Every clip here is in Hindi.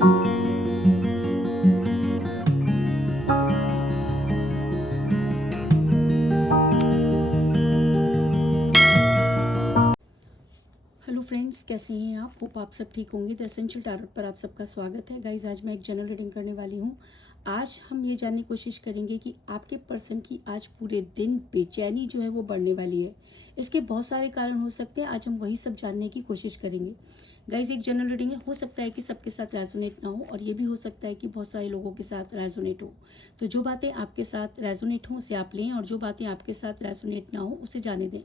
हेलो फ्रेंड्स, कैसे हैं आप? होप आप सब ठीक होंगे। द एसेंशियल टैरोट पर आप सबका स्वागत है। गाइज, आज मैं एक जनरल रीडिंग करने वाली हूँ। आज हम ये जानने की कोशिश करेंगे कि आपके पर्सन की आज पूरे दिन बेचैनी जो है वो बढ़ने वाली है। इसके बहुत सारे कारण हो सकते हैं, आज हम वही सब जानने की कोशिश करेंगे। गाइज, एक जनरल रीडिंग है, हो सकता है कि सबके साथ रेजोनेट ना हो, और ये भी हो सकता है कि बहुत सारे लोगों के साथ रेजोनेट हो। तो जो बातें आपके साथ रेजोनेट हो उसे आप लें, और जो बातें आपके साथ रेजोनेट ना हो उसे जाने दें।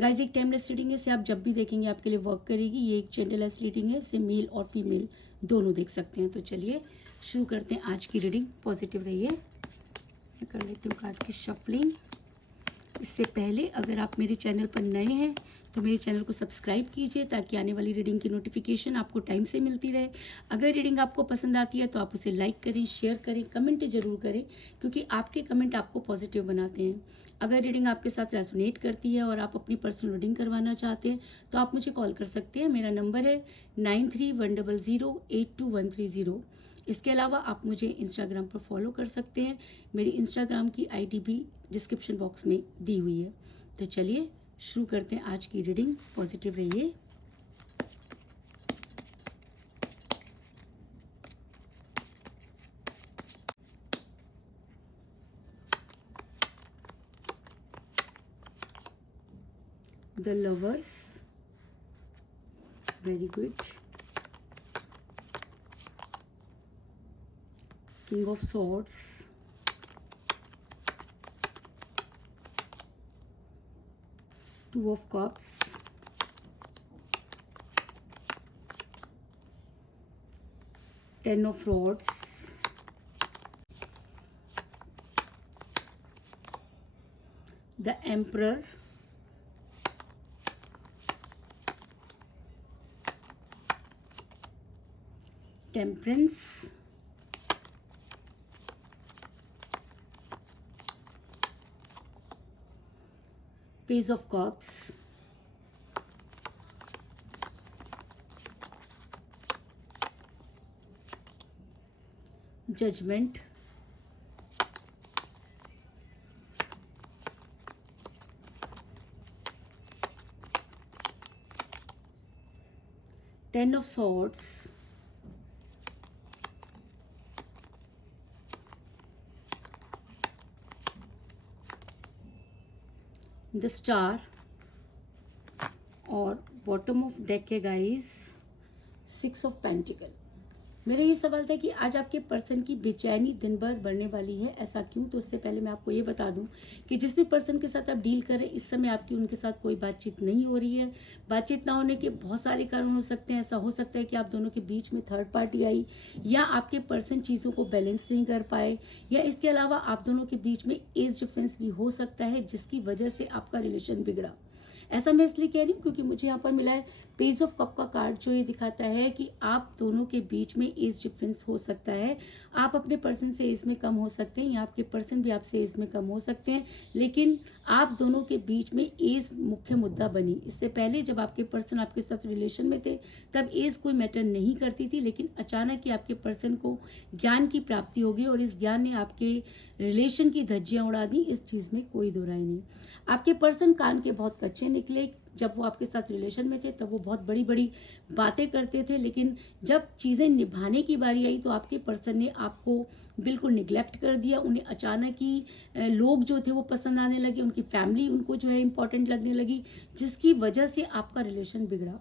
गाइज, एक टाइमलेस रीडिंग है, इसे आप जब भी देखेंगे आपके लिए वर्क करेगी। ये एक जेंडरलेस रीडिंग है, इसे मेल और फीमेल दोनों देख सकते हैं। तो चलिए शुरू करते हैं आज की रीडिंग। पॉजिटिव रहिए। मैं कर लेती हूँ कार्ड की शफलिंग। इससे पहले अगर आप मेरे चैनल पर नए हैं तो मेरे चैनल को सब्सक्राइब कीजिए, ताकि आने वाली रीडिंग की नोटिफिकेशन आपको टाइम से मिलती रहे। अगर रीडिंग आपको पसंद आती है तो आप उसे लाइक करें, शेयर करें, कमेंट जरूर करें, क्योंकि आपके कमेंट आपको पॉजिटिव बनाते हैं। अगर रीडिंग आपके साथ रेजोनेट करती है और आप अपनी पर्सनल रीडिंग करवाना चाहते हैं तो आप मुझे कॉल कर सकते हैं। मेरा नंबर है 9310082130। इसके अलावा आप मुझे इंस्टाग्राम पर फॉलो कर सकते हैं। मेरी इंस्टाग्राम की आईडी भी डिस्क्रिप्शन बॉक्स में दी हुई है। तो चलिए शुरू करते हैं आज की रीडिंग। पॉजिटिव रहिए। The lovers, very good. King of swords, two of cups, 10 of rods, the emperor, temperance, page of cups, judgment, ten of swords, the star, और बॉटम ऑफ डेक है गाइस 6 ऑफ पेंटिकल। मेरा ये सवाल था कि आज आपके पर्सन की बेचैनी दिन भर बढ़ने वाली है, ऐसा क्यों? तो उससे पहले मैं आपको ये बता दूं कि जिस भी पर्सन के साथ आप डील करें, इस समय आपकी उनके साथ कोई बातचीत नहीं हो रही है। बातचीत ना होने के बहुत सारे कारण हो सकते हैं। ऐसा हो सकता है कि आप दोनों के बीच में थर्ड पार्टी आई, या आपके पर्सन चीज़ों को बैलेंस नहीं कर पाए, या इसके अलावा आप दोनों के बीच में एज डिफरेंस भी हो सकता है, जिसकी वजह से आपका रिलेशन बिगड़ा। ऐसा मैं इसलिए कह रही हूँ क्योंकि मुझे यहाँ पर मिला है पेज ऑफ कप का कार्ड, जो ये दिखाता है कि आप दोनों के बीच में एज डिफरेंस हो सकता है। आप अपने पर्सन से एज में कम हो सकते हैं, या आपके पर्सन भी आपसे एज में कम हो सकते हैं, लेकिन आप दोनों के बीच में एज मुख्य मुद्दा बनी। इससे पहले जब आपके पर्सन आपके साथ रिलेशन में थे तब एज कोई मैटर नहीं करती थी, लेकिन अचानक ही आपके पर्सन को ज्ञान की प्राप्ति हो गई और इस ज्ञान ने आपके रिलेशन की धज्जियां उड़ा दी। इस चीज़ में कोई दो राय नहीं। आपके पर्सन कान के बहुत कच्चे निकले। जब वो आपके साथ रिलेशन में थे तब वो बहुत बड़ी बड़ी बातें करते थे, लेकिन जब चीज़ें निभाने की बारी आई तो आपके पर्सन ने आपको बिल्कुल निग्लेक्ट कर दिया। उन्हें अचानक ही लोग जो थे वो पसंद आने लगे, उनकी फैमिली उनको जो है इम्पोर्टेंट लगने लगी, जिसकी वजह से आपका रिलेशन बिगड़ा।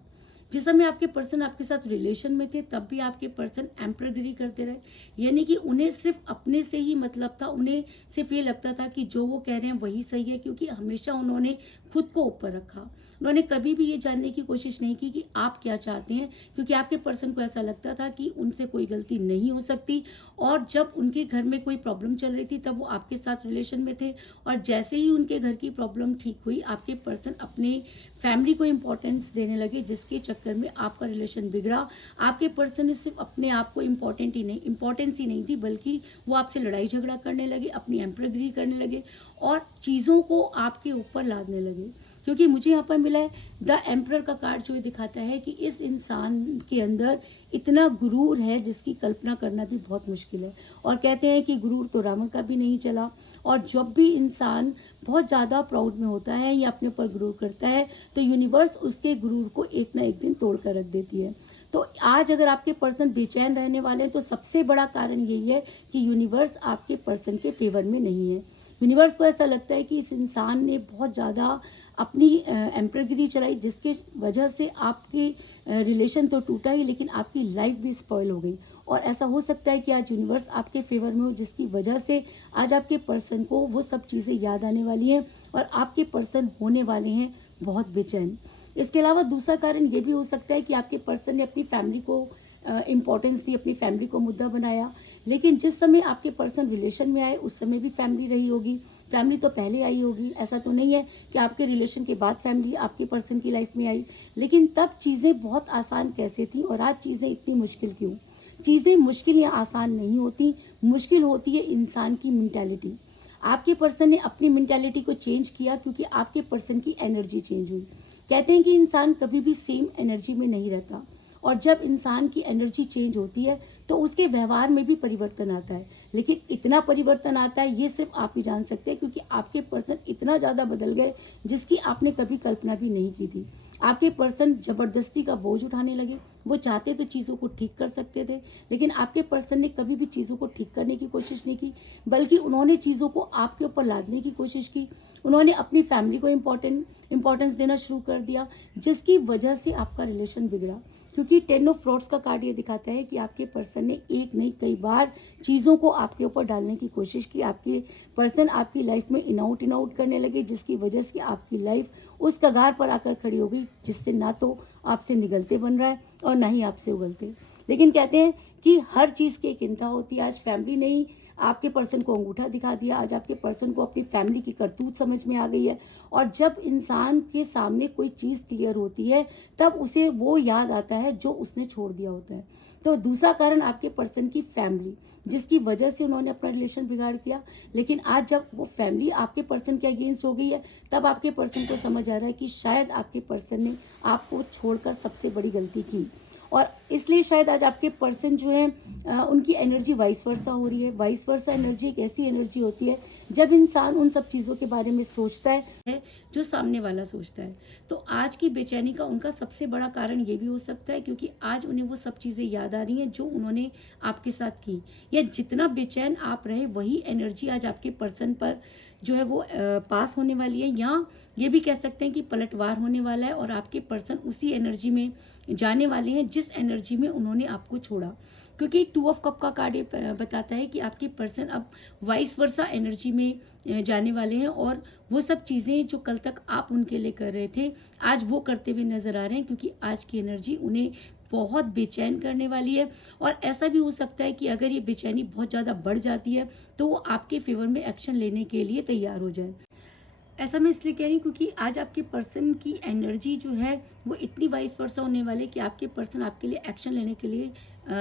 जिस समय आपके पर्सन आपके साथ रिलेशन में थे तब भी आपके पर्सन एम्परगिरी करते रहे, यानी कि उन्हें सिर्फ अपने से ही मतलब था। उन्हें सिर्फ ये लगता था कि जो वो कह रहे हैं वही सही है, क्योंकि हमेशा उन्होंने खुद को ऊपर रखा। उन्होंने कभी भी ये जानने की कोशिश नहीं की कि आप क्या चाहते हैं, क्योंकि आपके पर्सन को ऐसा लगता था कि उनसे कोई गलती नहीं हो सकती। और जब उनके घर में कोई प्रॉब्लम चल रही थी तब वो आपके साथ रिलेशन में थे, और जैसे ही उनके घर की प्रॉब्लम ठीक हुई आपके पर्सन अपने फैमिली को इम्पोर्टेंस देने लगे, जिसके चक्कर में आपका रिलेशन बिगड़ा। आपके पर्सन ने सिर्फ अपने आप को इम्पोर्टेंस ही नहीं दी, बल्कि वो आपसे लड़ाई झगड़ा करने लगे, अपनी एम्परगिरी करने लगे और चीज़ों को आपके ऊपर लादने लगे। क्योंकि मुझे यहाँ पर मिला है द एम्परर का कार्ड, जो दिखाता है कि इस इंसान के अंदर इतना गुरूर है जिसकी कल्पना करना भी बहुत मुश्किल है। और कहते हैं कि गुरूर तो रावण का भी नहीं चला, और जब भी इंसान बहुत ज़्यादा प्राउड में होता है या अपने ऊपर गुरूर करता है तो यूनिवर्स उसके गुरूर को एक ना एक दिन तोड़ कर रख देती है। तो आज अगर आपके पर्सन बेचैन रहने वाले हैं तो सबसे बड़ा कारण यही है कि यूनिवर्स आपके पर्सन के फेवर में नहीं है। यूनिवर्स को ऐसा लगता है कि इस इंसान ने बहुत ज़्यादा अपनी एम्परगिरी चलाई, जिसके वजह से आपकी रिलेशन तो टूटा ही, लेकिन आपकी लाइफ भी स्पॉइल हो गई। और ऐसा हो सकता है कि आज यूनिवर्स आपके फेवर में हो, जिसकी वजह से आज आपके पर्सन को वो सब चीज़ें याद आने वाली हैं और आपके पर्सन होने वाले हैं बहुत बेचैन। इसके अलावा दूसरा कारण ये भी हो सकता है कि आपके पर्सन ने अपनी फैमिली को इम्पोर्टेंस दी, अपनी फैमिली को मुद्दा बनाया, लेकिन जिस समय आपके पर्सन रिलेशन में आए उस समय भी फैमिली रही होगी। फैमिली तो पहले आई होगी, ऐसा तो नहीं है कि आपके रिलेशन के बाद फैमिली आपके पर्सन की लाइफ में आई, लेकिन तब चीज़ें बहुत आसान कैसे थी और आज चीज़ें इतनी मुश्किल क्यों? चीज़ें मुश्किल या आसान नहीं होती, मुश्किल होती है इंसान की मेंटालिटी। आपके पर्सन ने अपनी मेंटालिटी को चेंज किया क्योंकि आपके पर्सन की एनर्जी चेंज हुई। कहते हैं कि इंसान कभी भी सेम एनर्जी में नहीं रहता, और जब इंसान की एनर्जी चेंज होती है तो उसके व्यवहार में भी परिवर्तन आता है। लेकिन इतना परिवर्तन आता है ये सिर्फ आप ही जान सकते हैं, क्योंकि आपके पर्सन इतना ज़्यादा बदल गए जिसकी आपने कभी कल्पना भी नहीं की थी। आपके पर्सन ज़बरदस्ती का बोझ उठाने लगे। वो चाहते तो चीज़ों को ठीक कर सकते थे, लेकिन आपके पर्सन ने कभी भी चीज़ों को ठीक करने की कोशिश नहीं की, बल्कि उन्होंने चीज़ों को आपके ऊपर लादने की कोशिश की। उन्होंने अपनी फैमिली को इम्पोर्टेंस देना शुरू कर दिया, जिसकी वजह से आपका रिलेशन बिगड़ा। क्योंकि 10 ऑफ फ्रॉड्स का कार्ड ये दिखाता है कि आपके पर्सन ने एक नहीं कई बार चीज़ों को आपके ऊपर डालने की कोशिश की। आपके पर्सन आपकी लाइफ में इन आउट करने लगे, जिसकी वजह से आपकी लाइफ उस कगार पर आकर खड़ी हो गई, जिससे ना तो आपसे निगलते बन रहा है और ना ही आपसे उगलते। लेकिन कहते हैं कि हर चीज़ की एक इंतहा होती है। आज फैमिली ने ही आपके पर्सन को अंगूठा दिखा दिया, आज आपके पर्सन को अपनी फैमिली की करतूत समझ में आ गई है। और जब इंसान के सामने कोई चीज़ क्लियर होती है तब उसे वो याद आता है जो उसने छोड़ दिया होता है। तो दूसरा कारण आपके पर्सन की फैमिली, जिसकी वजह से उन्होंने अपना रिलेशन बिगाड़ किया। लेकिन आज जब वो फैमिली आपके पर्सन के अगेंस्ट हो गई है तब आपके पर्सन को समझ आ रहा है कि शायद आपके पर्सन ने आपको छोड़कर सबसे बड़ी गलती की, और इसलिए शायद आज आपके पर्सन जो है उनकी एनर्जी वाइस वर्सा हो रही है। वाइस वर्सा एनर्जी एक ऐसी एनर्जी होती है जब इंसान उन सब चीज़ों के बारे में सोचता है जो सामने वाला सोचता है। तो आज की बेचैनी का उनका सबसे बड़ा कारण ये भी हो सकता है क्योंकि आज उन्हें वो सब चीज़ें याद आ रही हैं जो उन्होंने आपके साथ की, या जितना बेचैन आप रहे वही एनर्जी आज आपके पर्सन पर जो है वो पास होने वाली है, या ये भी कह सकते हैं कि पलटवार होने वाला है और आपके पर्सन उसी एनर्जी में जाने वाले हैं जिस एनर्जी में उन्होंने आपको छोड़ा। क्योंकि 2 ऑफ कप का कार्ड ये बताता है कि आपके पर्सन अब वाइस वर्सा एनर्जी में जाने वाले हैं, और वो सब चीज़ें जो कल तक आप उनके लिए कर रहे थे आज वो करते हुए नजर आ रहे हैं, क्योंकि आज की एनर्जी उन्हें बहुत बेचैन करने वाली है। और ऐसा भी हो सकता है कि अगर ये बेचैनी बहुत ज़्यादा बढ़ जाती है तो वो आपके फेवर में एक्शन लेने के लिए तैयार हो जाए। ऐसा मैं इसलिए कह रही हूँ क्योंकि आज आपके पर्सन की एनर्जी जो है वो इतनी वाइस वर्सा होने वाली है कि आपके पर्सन आपके लिए एक्शन लेने के लिए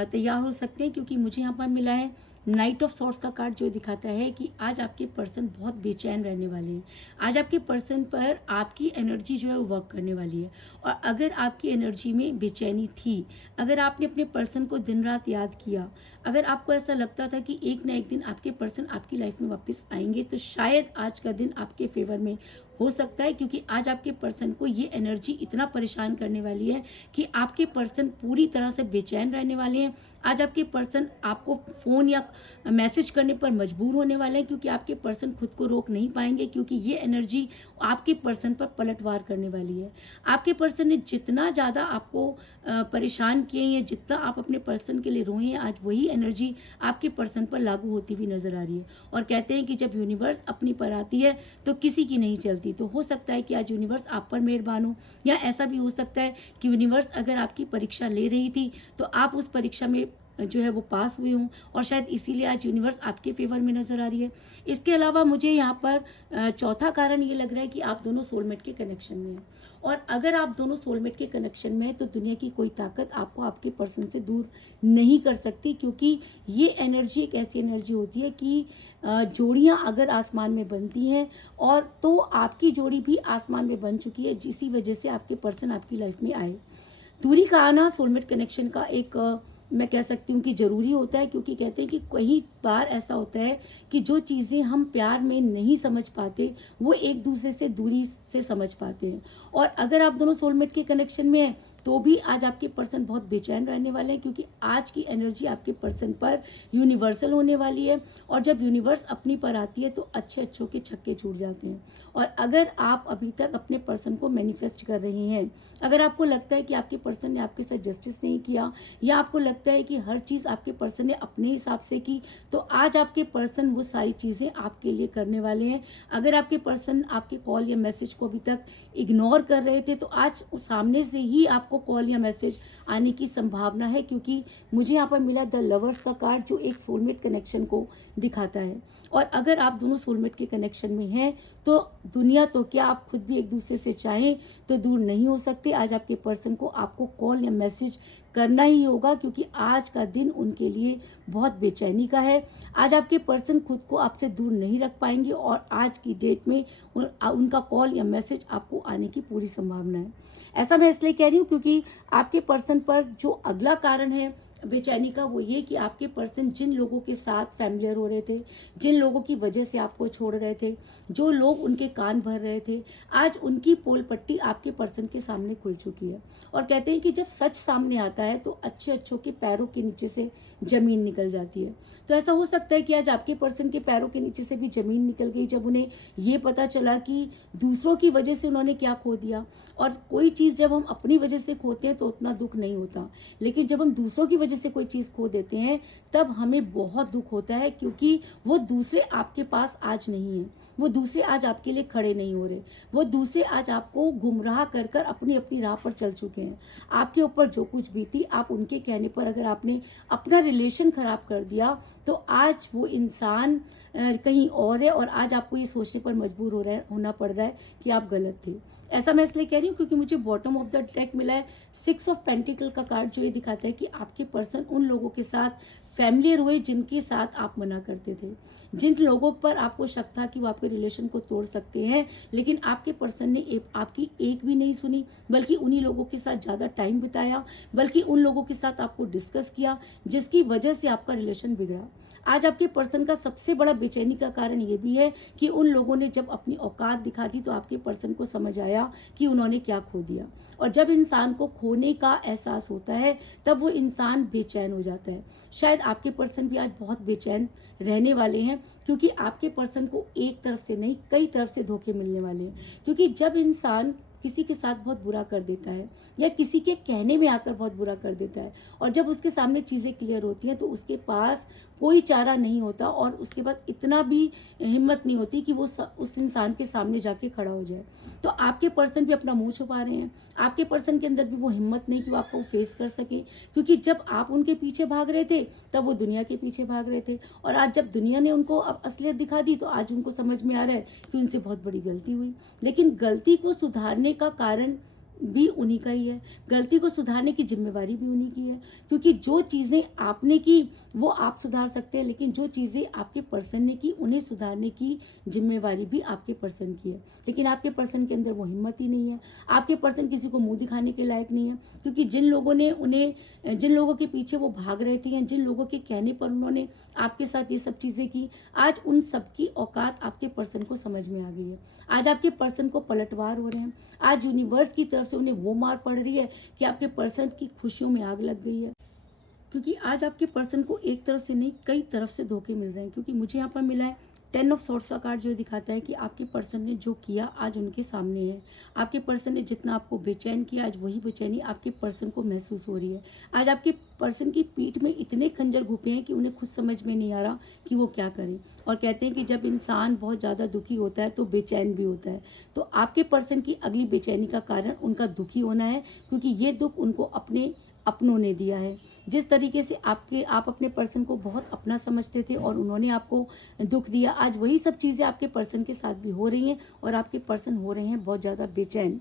तैयार हो सकते हैं। क्योंकि मुझे यहाँ पर मिला है नाइट ऑफ सॉर्ट्स का कार्ड, जो दिखाता है कि आज आपके पर्सन बहुत बेचैन रहने वाले हैं। आज आपके पर्सन पर आपकी एनर्जी जो है वो वर्क करने वाली है, और अगर आपकी एनर्जी में बेचैनी थी, अगर आपने अपने पर्सन को दिन रात याद किया, अगर आपको ऐसा लगता था कि एक ना एक दिन आपके पर्सन आपकी लाइफ में वापस आएंगे, तो शायद आज का दिन आपके फेवर में हो सकता है। क्योंकि आज आपके पर्सन को ये एनर्जी इतना परेशान करने वाली है कि आपके पर्सन पूरी तरह से बेचैन रहने वाले हैं। आज आपके पर्सन आपको फ़ोन या मैसेज करने पर मजबूर होने वाले हैं, क्योंकि आपके पर्सन खुद को रोक नहीं पाएंगे, क्योंकि ये एनर्जी आपके पर्सन पर पलटवार करने वाली है। आपके पर्सन ने जितना ज़्यादा आपको परेशान किए हैं, जितना आप अपने पर्सन के लिए रोए हैं, आज वही एनर्जी आपके पर्सन पर लागू होती हुई नजर आ रही है। और कहते हैं कि जब यूनिवर्स अपनी पर आती है तो किसी की नहीं चलती। तो हो सकता है कि आज यूनिवर्स आप पर मेहरबान हो, या ऐसा भी हो सकता है कि यूनिवर्स अगर आपकी परीक्षा ले रही थी तो आप उस परीक्षा में जो है वो पास हुए हों और शायद इसीलिए आज यूनिवर्स आपके फेवर में नज़र आ रही है। इसके अलावा मुझे यहाँ पर चौथा कारण ये लग रहा है कि आप दोनों सोलमेट के कनेक्शन में हैं, और अगर आप दोनों सोलमेट के कनेक्शन में हैं तो दुनिया की कोई ताकत आपको आपके पर्सन से दूर नहीं कर सकती, क्योंकि ये एनर्जी एक ऐसी एनर्जी होती है कि जोड़ियाँ अगर आसमान में बनती हैं और तो आपकी जोड़ी भी आसमान में बन चुकी है, जिसी वजह से आपके पर्सन आपकी लाइफ में आए। दूरी का आना सोलमेट कनेक्शन का एक मैं कह सकती हूँ कि ज़रूरी होता है, क्योंकि कहते हैं कि कई बार ऐसा होता है कि जो चीज़ें हम प्यार में नहीं समझ पाते वो एक दूसरे से दूरी से समझ पाते हैं। और अगर आप दोनों सोलमेट के कनेक्शन में हैं तो भी आज आपके पर्सन बहुत बेचैन रहने वाले हैं, क्योंकि आज की एनर्जी आपके पर्सन पर यूनिवर्सल होने वाली है, और जब यूनिवर्स अपनी पर आती है तो अच्छों के छक्के छूट जाते हैं। और अगर आप अभी तक अपने पर्सन को मैनिफेस्ट कर रहे हैं, अगर आपको लगता है कि आपके पर्सन ने आपके साथ जस्टिस नहीं किया, या आपको लगता है कि हर चीज़ आपके पर्सन ने अपने हिसाब से की, तो आज आपके पर्सन वो सारी चीज़ें आपके लिए करने वाले हैं। अगर आपके पर्सन आपके कॉल या मैसेज को अभी तक इग्नोर कर रहे थे तो आज सामने से ही आपको कॉल या मैसेज आने की संभावना है, क्योंकि मुझे यहाँ पर मिला द लवर्स का कार्ड जो एक सोलमेट कनेक्शन को दिखाता है। और अगर आप दोनों सोलमेट के कनेक्शन में हैं तो दुनिया तो क्या, आप खुद भी एक दूसरे से चाहें तो दूर नहीं हो सकते। आज आपके पर्सन को आपको कॉल या मैसेज करना ही होगा, क्योंकि आज का दिन उनके लिए बहुत बेचैनी का है। आज आपके पर्सन खुद को आपसे दूर नहीं रख पाएंगे और आज की डेट में उनका कॉल या मैसेज आपको आने की पूरी संभावना है। ऐसा मैं इसलिए कह रही हूँ क्योंकि आपके पर्सन पर जो अगला कारण है बेचैनी का वो ये कि आपके पर्सन जिन लोगों के साथ फैमिलियर हो रहे थे, जिन लोगों की वजह से आपको छोड़ रहे थे, जो लोग उनके कान भर रहे थे, आज उनकी पोल पट्टी आपके पर्सन के सामने खुल चुकी है। और कहते हैं कि जब सच सामने आता है तो अच्छों के पैरों के नीचे से जमीन निकल जाती है। तो ऐसा हो सकता है कि आज आपके पर्सन के पैरों के नीचे से भी जमीन निकल गई जब उन्हें ये पता चला कि दूसरों की वजह से उन्होंने क्या खो दिया। और कोई चीज़ जब हम अपनी वजह से खोते हैं तो उतना दुख नहीं होता, लेकिन जब हम दूसरों की वजह से कोई चीज़ खो देते हैं तब हमें बहुत दुख होता है, क्योंकि वो दूसरे आपके पास आज नहीं है, वो दूसरे आज आपके लिए खड़े नहीं हो रहे, वो दूसरे आज आपको गुमराह कर कर अपनी अपनी राह पर चल चुके हैं। आपके ऊपर जो कुछ बीती, आप उनके कहने पर अगर आपने अपना रिलेशन खराब कर दिया तो आज वो इंसान कहीं और है, और आज आपको ये सोचने पर मजबूर होना पड़ रहा है कि आप गलत थे। ऐसा मैं इसलिए कह रही हूँ क्योंकि मुझे बॉटम ऑफ द डेक मिला है 6 ऑफ पेंटिकल का कार्ड, जो ये दिखाता है कि आपके पर्सन उन लोगों के साथ फैमिलियर हुए जिनके साथ आप मना करते थे, जिन लोगों पर आपको शक था कि वो आपके रिलेशन को तोड़ सकते हैं, लेकिन आपके पर्सन ने आपकी एक भी नहीं सुनी, बल्कि उन्हीं लोगों के साथ ज़्यादा टाइम बिताया, बल्कि उन लोगों के साथ आपको डिस्कस किया, जिसकी वजह से आपका रिलेशन बिगड़ा। आज आपके पर्सन का सबसे बड़ा बेचैनी का कारण ये भी है कि उन लोगों ने जब अपनी औकात दिखा दी तो आपके पर्सन को समझ आया कि उन्होंने क्या खो दिया। और जब इंसान को खोने का एहसास होता है तब वो इंसान बेचैन हो जाता है। शायद आपके पर्सन भी आज बहुत बेचैन रहने वाले हैं, क्योंकि आपके पर्सन को एक तरफ से नहीं कई तरफ से धोखे मिलने वाले हैं। क्योंकि जब इंसान किसी के साथ बहुत बुरा कर देता है या किसी के कहने में आकर बहुत बुरा कर देता है, और जब उसके सामने चीज़ें क्लियर होती हैं तो उसके पास कोई चारा नहीं होता, और उसके पास इतना भी हिम्मत नहीं होती कि वो उस इंसान के सामने जाके खड़ा हो जाए। तो आपके पर्सन भी अपना मुंह छुपा रहे हैं, आपके पर्सन के अंदर भी वो हिम्मत नहीं कि वो आपको फेस कर सके, क्योंकि जब आप उनके पीछे भाग रहे थे तब वो दुनिया के पीछे भाग रहे थे, और आज जब दुनिया ने उनको अब असलियत दिखा दी तो आज उनको समझ में आ रहा है कि उनसे बहुत बड़ी गलती हुई। लेकिन गलती को सुधारने का कारण भी उन्हीं का ही है, गलती को सुधारने की जिम्मेवारी भी उन्हीं की है, क्योंकि जो चीज़ें आपने की वो आप सुधार सकते हैं, लेकिन जो चीज़ें आपके पर्सन ने की उन्हें सुधारने की जिम्मेवारी भी आपके पर्सन की है। लेकिन आपके पर्सन के अंदर वो हिम्मत ही नहीं है, आपके पर्सन किसी को मुंह दिखाने के लायक नहीं है, क्योंकि जिन लोगों ने जिन लोगों के पीछे वो भाग रहे थे या जिन लोगों के कहने पर उन्होंने आपके साथ ये सब चीज़ें की, आज उन सब की औकात आपके पर्सन को समझ में आ गई है। आज आपके पर्सन को पलटवार हो रहे हैं, आज यूनिवर्स की तरफ से उन्हें वो मार पड़ रही है कि आपके पर्सन की खुशियों में आग लग गई है, क्योंकि आज आपके पर्सन को एक तरफ से नहीं कई तरफ से धोखे मिल रहे हैं। क्योंकि मुझे यहाँ पर मिला है 10 ऑफ सॉर्ड्स का कार्ड, जो दिखाता है कि आपके पर्सन ने जो किया आज उनके सामने है। आपके पर्सन ने जितना आपको बेचैन किया आज वही बेचैनी आपके पर्सन को महसूस हो रही है। आज आपके पर्सन की पीठ में इतने खंजर घुपे हैं कि उन्हें खुद समझ में नहीं आ रहा कि वो क्या करें। और कहते हैं कि जब इंसान बहुत ज़्यादा दुखी होता है तो बेचैन भी होता है। तो आपके पर्सन की अगली बेचैनी का कारण उनका दुखी होना है, क्योंकि ये दुख उनको अपने अपनों ने दिया है। जिस तरीके से आप अपने पर्सन को बहुत अपना समझते थे और उन्होंने आपको दुख दिया, आज वही सब चीज़ें आपके पर्सन के साथ भी हो रही हैं और आपके पर्सन हो रहे हैं बहुत ज़्यादा बेचैन।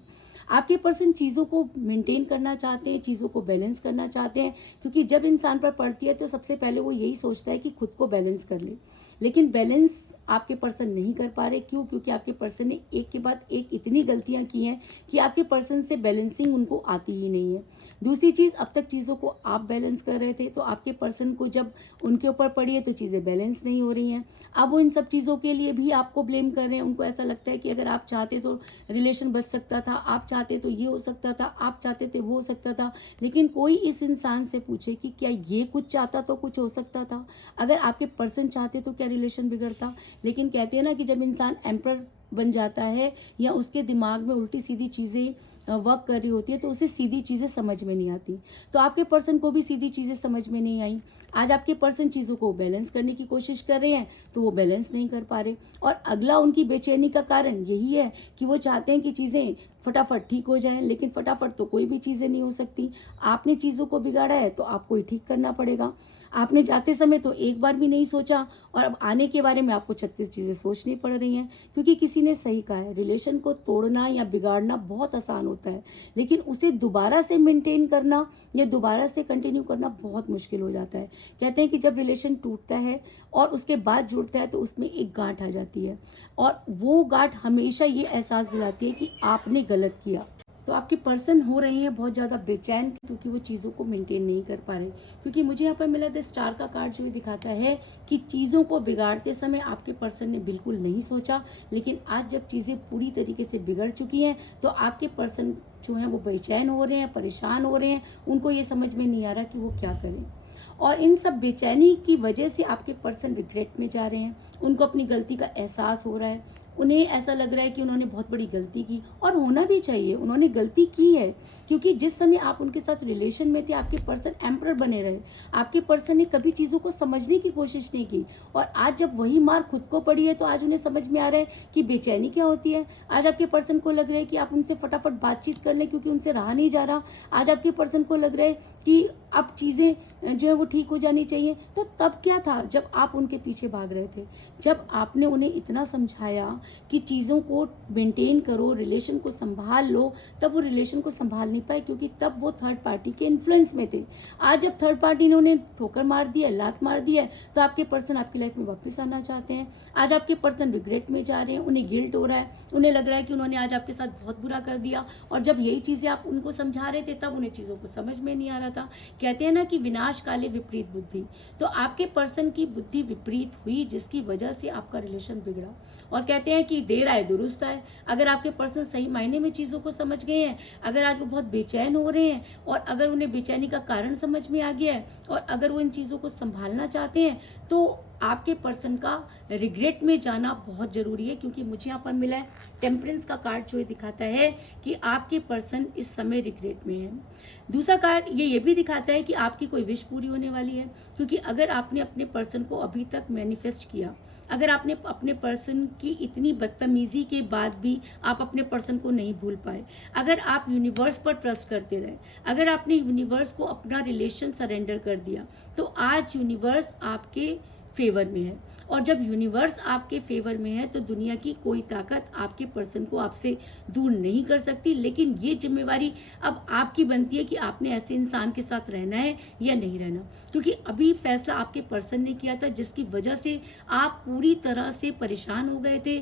आपके पर्सन चीज़ों को मेंटेन करना चाहते हैं, चीज़ों को बैलेंस करना चाहते हैं, क्योंकि जब इंसान पर पड़ती है तो सबसे पहले वो यही सोचता है कि खुद को बैलेंस कर ले, लेकिन बैलेंस आपके पर्सन नहीं कर पा रहे। क्यों? क्योंकि आपके पर्सन ने एक के बाद एक इतनी गलतियां की हैं कि आपके पर्सन से बैलेंसिंग उनको आती ही नहीं है। दूसरी चीज़, अब तक चीज़ों को आप बैलेंस कर रहे थे, तो आपके पर्सन को जब उनके ऊपर पड़ी है तो चीज़ें बैलेंस नहीं हो रही हैं। अब वो इन सब चीज़ों के लिए भी आपको ब्लेम कर रहे हैं। उनको ऐसा लगता है कि अगर आप चाहते तो रिलेशन बच सकता था, आप चाहते तो ये हो सकता था, आप चाहते थे वो हो सकता था, लेकिन कोई इस इंसान से पूछे कि क्या ये कुछ चाहता तो कुछ हो सकता था? अगर आपके पर्सन चाहते तो क्या रिलेशन बिगड़ता? लेकिन कहते हैं ना कि जब इंसान एम्पर बन जाता है या उसके दिमाग में उल्टी सीधी चीज़ें वर्क कर रही होती है तो उसे सीधी चीज़ें समझ में नहीं आती। तो आपके पर्सन को भी सीधी चीज़ें समझ में नहीं आई। आज आपके पर्सन चीज़ों को बैलेंस करने की कोशिश कर रहे हैं तो वो बैलेंस नहीं कर पा रहे, और अगला उनकी बेचैनी का कारण यही है कि वो चाहते हैं कि चीज़ें फटाफट ठीक हो जाएं, लेकिन फटाफट तो कोई भी चीज़ें नहीं हो सकती। आपने चीज़ों को बिगाड़ा है तो आपको ही ठीक करना पड़ेगा। आपने जाते समय तो एक बार भी नहीं सोचा और अब आने के बारे में आपको 36 चीज़ें सोचनी पड़ रही हैं, क्योंकि किसी ने सही कहा है, रिलेशन को तोड़ना या बिगाड़ना बहुत आसान होता है, लेकिन उसे दोबारा से मेंटेन करना या दोबारा से कंटिन्यू करना बहुत मुश्किल हो जाता है। कहते हैं कि जब रिलेशन टूटता है और उसके बाद जुड़ता है तो उसमें एक गांठ आ जाती है, और वो गांठ हमेशा ये एहसास दिलाती है कि आपने गलत किया। तो आपके पर्सन हो रहे हैं बहुत ज़्यादा बेचैन, क्योंकि वो चीज़ों को मेंटेन नहीं कर पा रहे। क्योंकि मुझे यहाँ पर मिला द स्टार का कार्ड जो ये दिखाता है कि चीज़ों को बिगाड़ते समय आपके पर्सन ने बिल्कुल नहीं सोचा, लेकिन आज जब चीज़ें पूरी तरीके से बिगड़ चुकी हैं तो आपके पर्सन जो हैं वो बेचैन हो रहे हैं, परेशान हो रहे हैं, उनको ये समझ में नहीं आ रहा कि वो क्या करें। और इन सब बेचैनी की वजह से आपके पर्सन रिग्रेट में जा रहे हैं। उनको अपनी गलती का एहसास हो रहा है, उन्हें ऐसा लग रहा है कि उन्होंने बहुत बड़ी गलती की, और होना भी चाहिए, उन्होंने गलती की है। क्योंकि जिस समय आप उनके साथ रिलेशन में थे आपके पर्सन एम्पर बने रहे, आपके पर्सन ने कभी चीज़ों को समझने की कोशिश नहीं की, और आज जब वही मार खुद को पड़ी है तो आज उन्हें समझ में आ रहा है कि बेचैनी क्या होती है। आज आपके पर्सन को लग रहा है कि आप उनसे फटाफट बातचीत कर लें, क्योंकि उनसे रहा नहीं जा रहा। आज आपके पर्सन को लग रहा है कि अब चीज़ें जो है वो ठीक हो जानी चाहिए। तो तब क्या था जब आप उनके पीछे भाग रहे थे, जब आपने उन्हें इतना समझाया कि चीज़ों को मेंटेन करो, रिलेशन को संभाल लो, तब वो रिलेशन को संभाल नहीं पाए, क्योंकि तब वो थर्ड पार्टी के इन्फ्लुएंस में थे। आज जब थर्ड पार्टी ने उन्हें ठोकर मार दी है, लात मार दी है, तो आपके पर्सन आपकी लाइफ में वापस आना चाहते हैं। आज आपके पर्सन रिग्रेट में जा रहे हैं, उन्हें गिल्ट हो रहा है, उन्हें लग रहा है कि उन्होंने आज आपके साथ बहुत बुरा कर दिया, और जब यही चीज़ें आप उनको समझा रहे थे तब उन्हें चीज़ों को समझ में नहीं आ रहा था। कहते हैं ना कि विनाश काले विपरीत बुद्धि, तो आपके पर्सन की बुद्धि विपरीत हुई जिसकी वजह से आपका रिलेशन बिगड़ा। और कहते हैं कि देर आए दुरुस्त आए। अगर आपके पर्सन सही मायने में चीज़ों को समझ गए हैं, अगर आज वो बहुत बेचैन हो रहे हैं और अगर उन्हें बेचैनी का कारण समझ में आ गया है और अगर वो इन चीज़ों को संभालना चाहते हैं, तो आपके पर्सन का रिग्रेट में जाना बहुत ज़रूरी है। क्योंकि मुझे यहाँ पर मिला है टेम्परेंस का कार्ड जो ये दिखाता है कि आपके पर्सन इस समय रिग्रेट में है। दूसरा कार्ड ये भी दिखाता है कि आपकी कोई विश पूरी होने वाली है, क्योंकि अगर आपने अपने पर्सन को अभी तक मैनिफेस्ट किया, अगर आपने अपने पर्सन की इतनी बदतमीजी के बाद भी आप अपने पर्सन को नहीं भूल पाए, अगर आप यूनिवर्स पर ट्रस्ट करते रहे, अगर आपने यूनिवर्स को अपना रिलेशन सरेंडर कर दिया, तो आज यूनिवर्स आपके फेवर में है। और जब यूनिवर्स आपके फेवर में है तो दुनिया की कोई ताकत आपके पर्सन को आपसे दूर नहीं कर सकती। लेकिन ये जिम्मेवारी अब आपकी बनती है कि आपने ऐसे इंसान के साथ रहना है या नहीं रहना, क्योंकि अभी फैसला आपके पर्सन ने किया था जिसकी वजह से आप पूरी तरह से परेशान हो गए थे,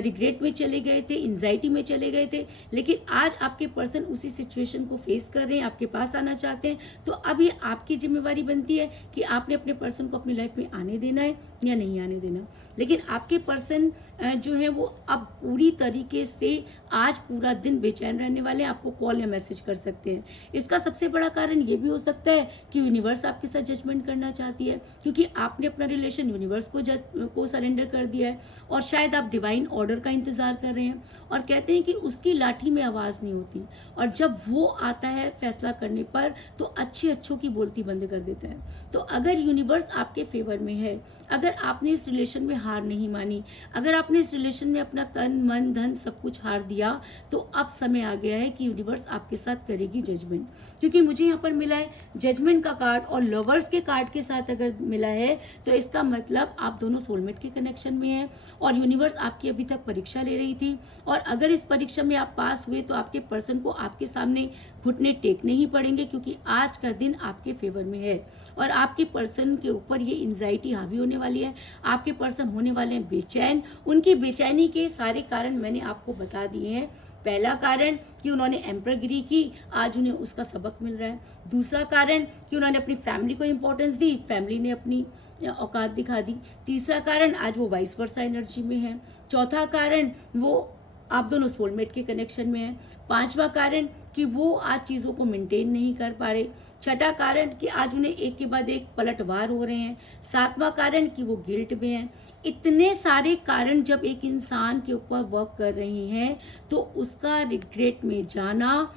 रिग्रेट में चले गए थे, एंजाइटी में चले गए थे। लेकिन आज आपके पर्सन उसी सिचुएशन को फेस कर रहे हैं, आपके पास आना चाहते हैं। तो अब ये आपकी जिम्मेवारी बनती है कि आपने अपने पर्सन को अपनी लाइफ में आने देना है या नहीं आने देना। लेकिन आपके पर्सन जो है वो अब पूरी तरीके से आज पूरा दिन बेचैन रहने वाले हैं, आपको कॉल या मैसेज कर सकते हैं। इसका सबसे बड़ा कारण ये भी हो सकता है कि यूनिवर्स आपके साथ जजमेंट करना चाहती है, क्योंकि आपने अपना रिलेशन यूनिवर्स को सरेंडर कर दिया है, और शायद आप डिवाइन ऑर्डर का इंतजार कर रहे हैं। और कहते हैं कि उसकी लाठी में आवाज़ नहीं होती, और जब वो आता है फैसला करने पर तो अच्छे अच्छों की बोलती बंद कर देता है। तो अगर यूनिवर्स आपके फेवर में है, अगर आपने इस रिलेशन में हार नहीं मानी, अगर आपने इस रिलेशन में अपना तन मन धन सब कुछ हार दिया, तो अब समय आ गया है कि यूनिवर्स आपके साथ करेगी जजमेंट। क्योंकि मुझे यहाँ पर मिला है जजमेंट का कार्ड और लवर्स के कार्ड के साथ अगर मिला है तो इसका मतलब आप दोनों सोलमेट के कनेक्शन में हैं और यूनिवर्स आपकी अभी तक परीक्षा ले रही थी। और अगर इस परीक्षा में आप पास हुए तो आपके पर्सन को आपके सामने घुटने टेकने ही पड़ेंगे, क्योंकि आज का दिन आपके फेवर में है और आपके पर्सन के ऊपर ये एंजाइटी हावी होने वाली है। आपके पर्सन होने वाले हैं बेचैन। उनकी बेचैनी के सारे कारण मैंने आपको बता दिए हैं। पहला कारण कि उन्होंने एम्परगिरी की, आज उन्हें उसका सबक मिल रहा है। दूसरा कारण कि उन्होंने अपनी फैमिली को इंपॉर्टेंस दी, फैमिली ने अपनी औकात दिखा दी। तीसरा कारण आज वो वाइस वर्सा एनर्जी में है। चौथा कारण वो आप दोनों सोलमेट के कनेक्शन में हैं। पांचवा कारण कि वो आज चीज़ों को मेंटेन नहीं कर पा रहे। छठा कारण कि आज उन्हें एक के बाद एक पलटवार हो रहे हैं। सातवां कारण कि वो गिल्ट में हैं। इतने सारे कारण जब एक इंसान के ऊपर वर्क कर रहे हैं तो उसका रिग्रेट में जाना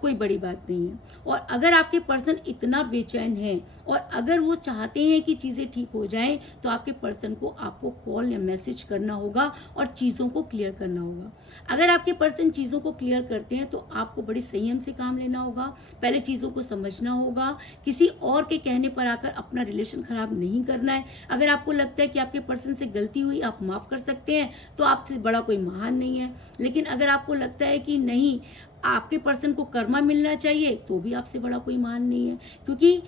कोई बड़ी बात नहीं है। और अगर आपके पर्सन इतना बेचैन है और अगर वो चाहते हैं कि चीज़ें ठीक हो जाएं, तो आपके पर्सन को आपको कॉल या मैसेज करना होगा और चीज़ों को क्लियर करना होगा। अगर आपके पर्सन चीज़ों को क्लियर करते हैं तो आपको बड़ी संयम से काम लेना होगा। पहले चीज़ों को समझना होगा, किसी और के कहने पर आकर अपना रिलेशन खराब नहीं करना है। अगर आपको लगता है कि आपके पर्सन से गलती हुई, आप माफ़ कर सकते हैं, तो आपसे बड़ा कोई महान नहीं है। लेकिन अगर आपको लगता है कि नहीं, आपके पर्सन को कर्मा मिलना चाहिए, तो भी आपसे बड़ा कोई महान नहीं है, क्योंकि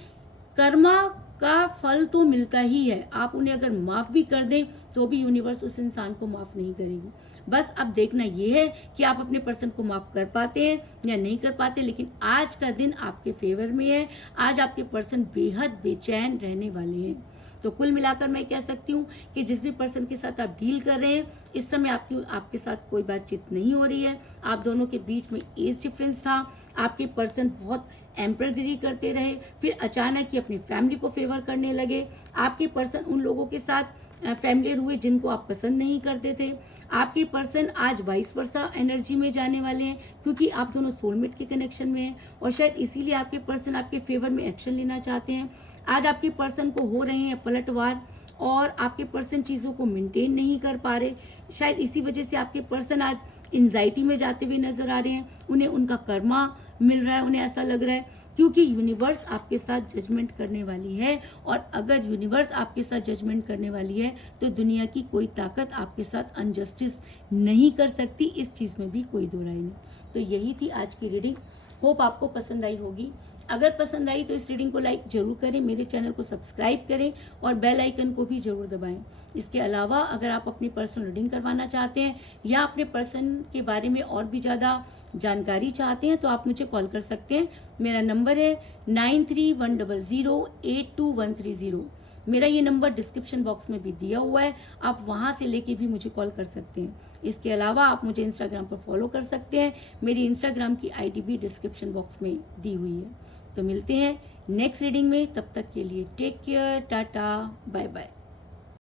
कर्मा का फल तो मिलता ही है। आप उन्हें अगर माफ़ भी कर दें तो भी यूनिवर्स उस इंसान को माफ़ नहीं करेगी। बस अब देखना ये है कि आप अपने पर्सन को माफ़ कर पाते हैं या नहीं कर पाते। लेकिन आज का दिन आपके फेवर में है। आज आपके पर्सन बेहद बेचैन रहने वाले हैं। तो कुल मिलाकर मैं कह सकती हूँ कि जिस भी पर्सन के साथ आप डील कर रहे हैं, इस समय आपके साथ कोई बातचीत नहीं हो रही है। आप दोनों के बीच में एज डिफरेंस था। आपके पर्सन बहुत एम्परगिरी करते रहे, फिर अचानक ही अपनी फैमिली को फेवर करने लगे। आपके पर्सन उन लोगों के साथ फैमिलियर हुए जिनको आप पसंद नहीं करते थे। आपके पर्सन आज वाइस वर्सा एनर्जी में जाने वाले हैं, क्योंकि आप दोनों सोलमेट के कनेक्शन में हैं और शायद इसीलिए आपके पर्सन आपके फेवर में एक्शन लेना चाहते हैं। आज आपके पर्सन को हो रहे हैं पलटवार और आपके पर्सन चीज़ों को मेंटेन नहीं कर पा रहे। शायद इसी वजह से आपके पर्सन आज एंजाइटी में जाते हुए नजर आ रहे हैं। उन्हें उनका कर्मा मिल रहा है, उन्हें ऐसा लग रहा है, क्योंकि यूनिवर्स आपके साथ जजमेंट करने वाली है। और अगर यूनिवर्स आपके साथ जजमेंट करने वाली है तो दुनिया की कोई ताकत आपके साथ अनजस्टिस नहीं कर सकती। इस चीज़ में भी कोई दो राय नहीं। तो यही थी आज की रीडिंग। होप आपको पसंद आई होगी। अगर पसंद आई तो इस रीडिंग को लाइक जरूर करें, मेरे चैनल को सब्सक्राइब करें और बेल आइकन को भी जरूर दबाएं। इसके अलावा अगर आप अपनी पर्सनल रीडिंग करवाना चाहते हैं या अपने पर्सन के बारे में और भी ज़्यादा जानकारी चाहते हैं तो आप मुझे कॉल कर सकते हैं। मेरा नंबर है 9310082130। मेरा ये नंबर डिस्क्रिप्शन बॉक्स में भी दिया हुआ है, आप वहाँ से लेके भी मुझे कॉल कर सकते हैं। इसके अलावा आप मुझे इंस्टाग्राम पर फॉलो कर सकते हैं। मेरी इंस्टाग्राम की आईडी भी डिस्क्रिप्शन बॉक्स में दी हुई है। तो मिलते हैं नेक्स्ट रीडिंग में, तब तक के लिए टेक केयर, टाटा, बाय बाय।